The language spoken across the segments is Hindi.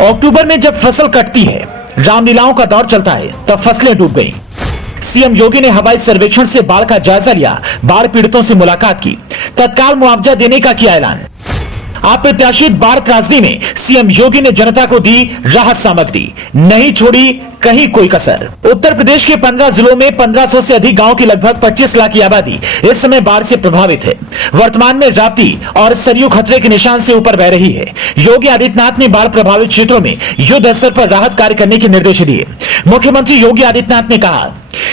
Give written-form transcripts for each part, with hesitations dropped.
अक्टूबर में जब फसल कटती है, रामलीलाओं का दौर चलता है, तब फसलें डूब गईं। सीएम योगी ने हवाई सर्वेक्षण से बाढ़ का जायजा लिया, बाढ़ पीड़ितों से मुलाकात की, तत्काल मुआवजा देने का किया ऐलान। अप्रत्याशित बाढ़ त्रासदी में सीएम योगी ने जनता को दी राहत सामग्री, नहीं छोड़ी कहीं कोई कसर। उत्तर प्रदेश के 15 जिलों में 1500 से अधिक गांव की लगभग 25 लाख की आबादी इस समय बाढ़ से प्रभावित है। वर्तमान में राप्ती और सरयू खतरे के निशान से ऊपर बह रही है। योगी आदित्यनाथ ने बाढ़ प्रभावित क्षेत्रों में युद्ध स्तर पर राहत कार्य करने के निर्देश दिए। मुख्यमंत्री योगी आदित्यनाथ ने कहा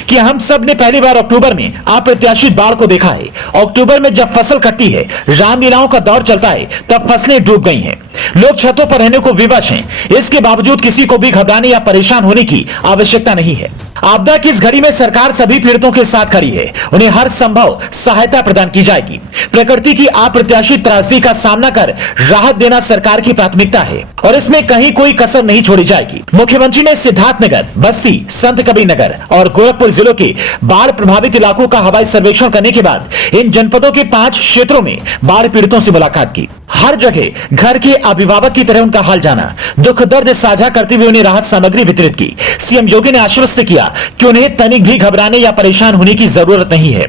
कि हम सब ने पहली बार अक्टूबर में अप्रत्याशित बाढ़ को देखा है। अक्टूबर में जब फसल कटती है, रामलीलाओं का दौर चलता है, तब फसलें डूब गई हैं। लोग छतों पर रहने को विवश हैं। इसके बावजूद किसी को भी घबराने या परेशान होने की आवश्यकता नहीं है। आपदा की इस घड़ी में सरकार सभी पीड़ितों के साथ खड़ी है। उन्हें हर संभव सहायता प्रदान की जाएगी। प्रकृति की अप्रत्याशित त्रासदी का सामना कर राहत देना सरकार की प्राथमिकता है और इसमें कहीं कोई कसर नहीं छोड़ी जाएगी। मुख्यमंत्री ने सिद्धार्थनगर, बस्ती, संत कबीर नगर और गोरखपुर जिलों के बाढ़ प्रभावित इलाकों का हवाई सर्वेक्षण करने के बाद इन जनपदों के 5 क्षेत्रों में बाढ़ पीड़ितों से मुलाकात की। हर जगह घर के अभिभावक की तरह उनका हाल जाना, दुख दर्द साझा करते हुए उन्हें राहत सामग्री वितरित की। सीएम योगी ने आश्वस्त किया कि उन्हें तनिक भी घबराने या परेशान होने की जरूरत नहीं है।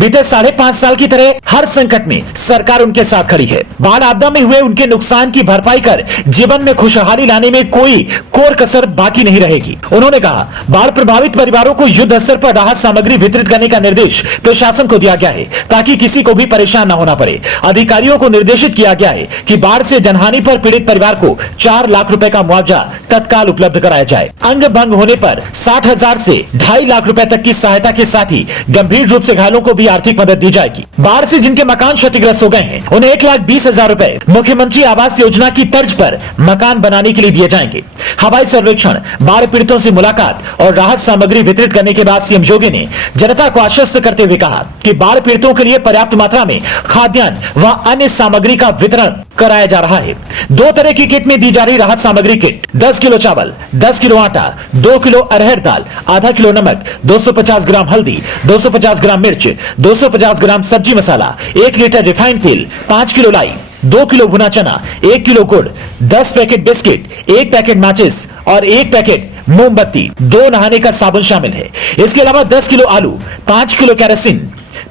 बीते 5.5 साल की तरह हर संकट में सरकार उनके साथ खड़ी है। बाढ़ आपदा में हुए उनके नुकसान की भरपाई कर जीवन में खुशहाली लाने में कोई कोर कसर बाकी नहीं रहेगी। उन्होंने कहा, बाढ़ प्रभावित परिवारों को युद्ध स्तर पर राहत सामग्री वितरित करने का निर्देश प्रशासन को दिया गया है ताकि किसी को भी परेशान न होना पड़े। अधिकारियों को निर्देशित किया गया है कि बाढ़ से जनहानि पर पीड़ित परिवार को 4 लाख रुपए का मुआवजा तत्काल उपलब्ध कराया जाए। अंग भंग होने पर 60,000 से 2.5 लाख रुपए तक की सहायता के साथ ही गंभीर रूप से घायलों को भी आर्थिक मदद दी जाएगी। बाढ़ से जिनके मकान क्षतिग्रस्त हो गए हैं, उन्हें 1,20,000 रुपए मुख्यमंत्री आवास योजना की तर्ज पर मकान बनाने के लिए दिए जाएंगे। हवाई सर्वेक्षण, बाढ़ पीड़ितों से मुलाकात और राहत सामग्री वितरित करने के बाद सीएम योगी ने जनता को आश्वस्त करते हुए कहा कि बाढ़ पीड़ितों के लिए पर्याप्त मात्रा में खाद्यान्न व अन्य सामग्री का वितरण कराया जा रहा है। 2 तरह की किट में दी जा रही राहत सामग्री किट 10 किलो चावल, 10 किलो आटा, 2 किलो अरहर दाल, आधा किलो नमक, 250 ग्राम हल्दी, 250 ग्राम मिर्च, 250 ग्राम सब्जी मसाला, 1 लीटर रिफाइंड तेल, 5 किलो लाई, 2 किलो भुना चना, 1 किलो गुड़, 10 पैकेट बिस्किट, 1 पैकेट माचिस और 1 पैकेट मोमबत्ती, 2 नहाने का साबुन शामिल है। इसके अलावा 10 किलो आलू, 5 किलो केरोसिन,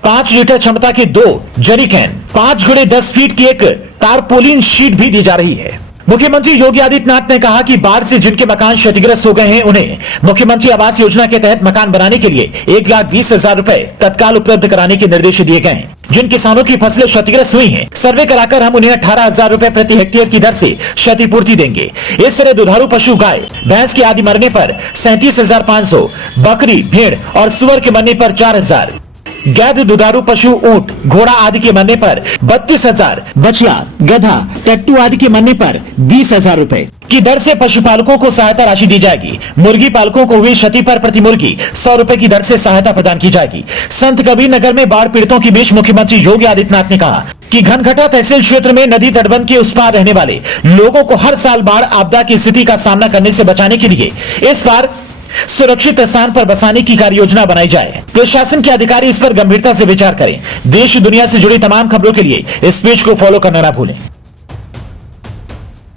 5 लीटर क्षमता के 2 जरी कैन, 5 गुणे 10 फीट की एक टारपोलिन शीट भी दी जा रही है। मुख्यमंत्री योगी आदित्यनाथ ने कहा कि बाढ़ से जिनके मकान क्षतिग्रस्त हो गए हैं, उन्हें मुख्यमंत्री आवास योजना के तहत मकान बनाने के लिए 1,20,000 रुपए तत्काल उपलब्ध कराने के निर्देश दिए गए हैं। जिन किसानों की फसलें क्षतिग्रस्त हुई हैं, सर्वे कराकर हम उन्हें 18,000 रुपए प्रति हेक्टेयर की दर से क्षतिपूर्ति देंगे। इस तरह दुधारू पशु गाय, भैंस के आदि मरने पर 37,500, बकरी, भेड़ और सुअर के मरने पर 4,000, गैद, दुधारू पशु, ऊंट, घोड़ा आदि के मरने पर 32,000, बछड़ा, गधा, टट्टू आदि के मरने पर 20,000 रुपए की दर से पशुपालकों को सहायता राशि दी जाएगी। मुर्गी पालकों को हुई क्षति पर प्रति मुर्गी 100 रुपए की दर से सहायता प्रदान की जाएगी। संत कबीर नगर में बाढ़ पीड़ितों के बीच मुख्यमंत्री योगी आदित्यनाथ ने कहा कि घनघटा तहसील क्षेत्र में नदी तटबंध के उस पार रहने वाले लोगों को हर साल बाढ़ आपदा की स्थिति का सामना करने से बचाने के लिए इस पार सुरक्षित स्थान पर बसाने की कार्य योजना बनाई जाए। प्रशासन के अधिकारी इस पर गंभीरता से विचार करें। देश दुनिया से जुड़ी तमाम खबरों के लिए इस पेज को फॉलो करना ना भूलें।